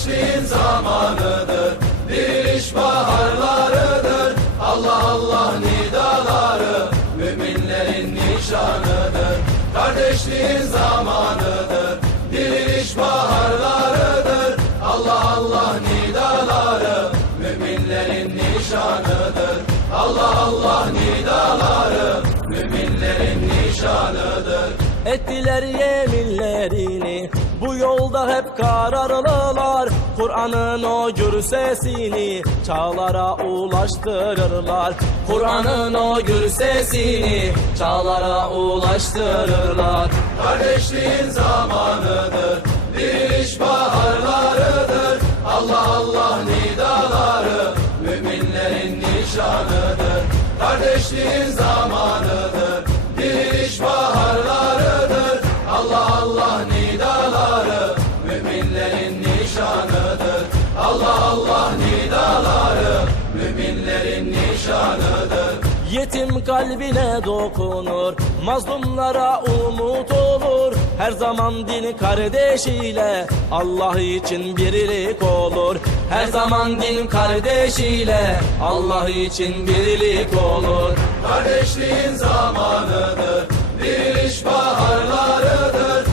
Kardeşliğin zamanıdır, diriliş baharlarıdır. Allah Allah nidaları, müminlerin nişanıdır. Kardeşliğin zamanıdır, diriliş baharlarıdır. Allah Allah nidaları, müminlerin nişanıdır. Allah Allah nidaları, müminlerin nişanıdır. Ettiler yeminlerini Bu yolda hep kararlılar Kur'an'ın o gür sesini Çağlara ulaştırırlar. Kur'an'ın o gür sesini Çağlara ulaştırırlar. Kardeşliğin zamanıdır, nişanıdır. Yetim kalbine dokunur Mazlumlara umut olur Her zaman din kardeşiyle Allah için birlik olur Her zaman din kardeşiyle Allah için birlik olur Kardeşliğin zamanıdır, diriliş baharlarıdır.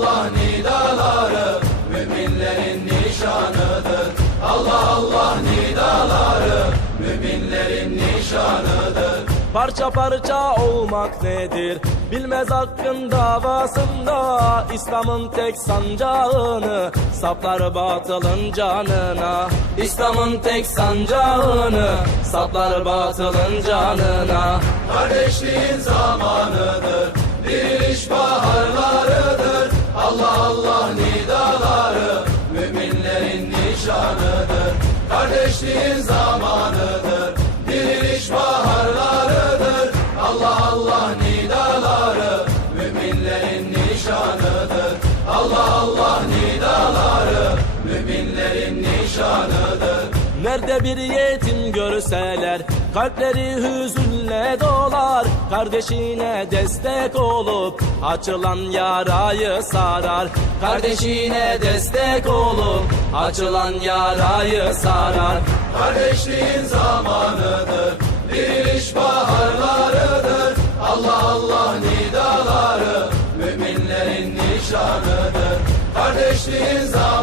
Allah nidaları, müminlerin nişanıdır. Allah Allah nidaları, müminlerin nişanıdır. Parça parça olmak nedir? Bilmez hakkın davasında İslam'ın tek sancağını Saplar batılın canına İslam'ın tek sancağını Saplar batılın canına Kardeşliğin zamanıdır, diriliş baharlarıdır. Allah Allah nidaları, müminlerin nişanıdır. Kardeşliğin zamanıdır, diriliş baharlarıdır. Allah Allah nidaları, müminlerin nişanıdır. Allah Allah nidaları, müminlerin nişanıdır. Nerede bir yetim görseler Kalpleri hüzünle dolar Kardeşine destek olup Açılan yarayı sarar Kardeşine destek olup Açılan yarayı sarar Kardeşliğin zamanıdır, diriliş baharlarıdır. Allah Allah nidaları, müminlerin nişanıdır. Kardeşliğin zamanıdır,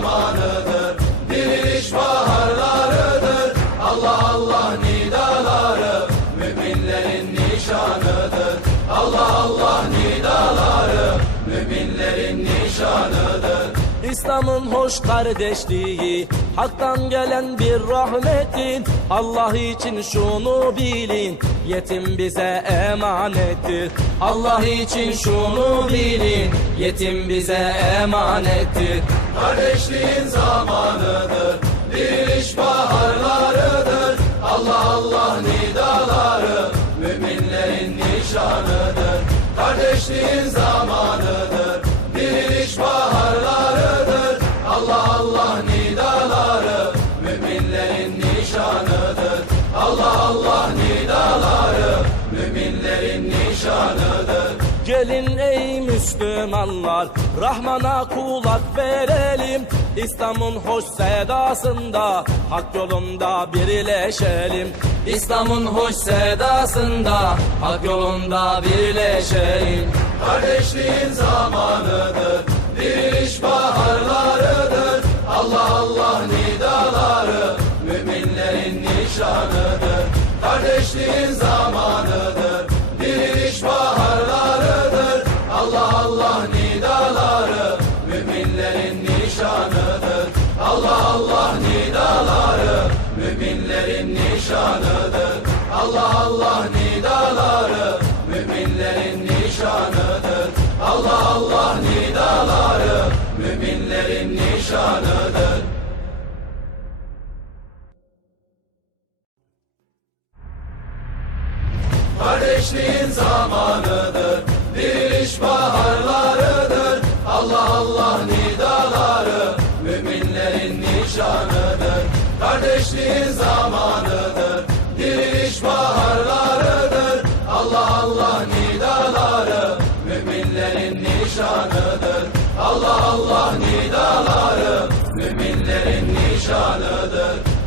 nişanıdır. İslam'ın hoş kardeşliği Hak'tan gelen bir rahmetin Allah için şunu bilin Yetim bize emanettir Allah için şunu bilin Yetim bize emanettir Kardeşliğin zamanıdır, diriliş baharlarıdır. Müslümanlar Rahman'a kulak verelim. İslam'ın hoş sedasında Hak yolunda birleşelim. İslam'ın hoş sedasında Hak yolunda birleşelim. Kardeşliğin zamanıdır, diriliş baharlarıdır. Allah Allah nidaları, müminlerin nişanıdır. Kardeşliğin zamanıdır, nişanıdır. Allah Allah nidaları, müminlerin nişanıdır. Allah Allah nidaları, müminlerin nişanıdır. Kardeşliğin zamanıdır, diriliş baharlarıdır. Allah Allah nidaları, müminlerin nişanıdır. Kardeşliğin zamanıdır,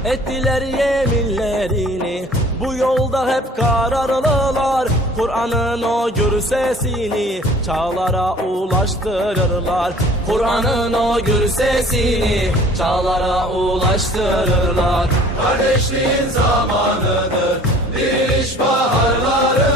Ettiler yeminlerini. Bu yolda hep kararlılar. Kur'an'ın o gür sesini çağlara ulaştırırlar. Kur'an'ın o gür sesini çağlara ulaştırırlar. Kardeşliğin zamanıdır. Diriliş baharlarıdır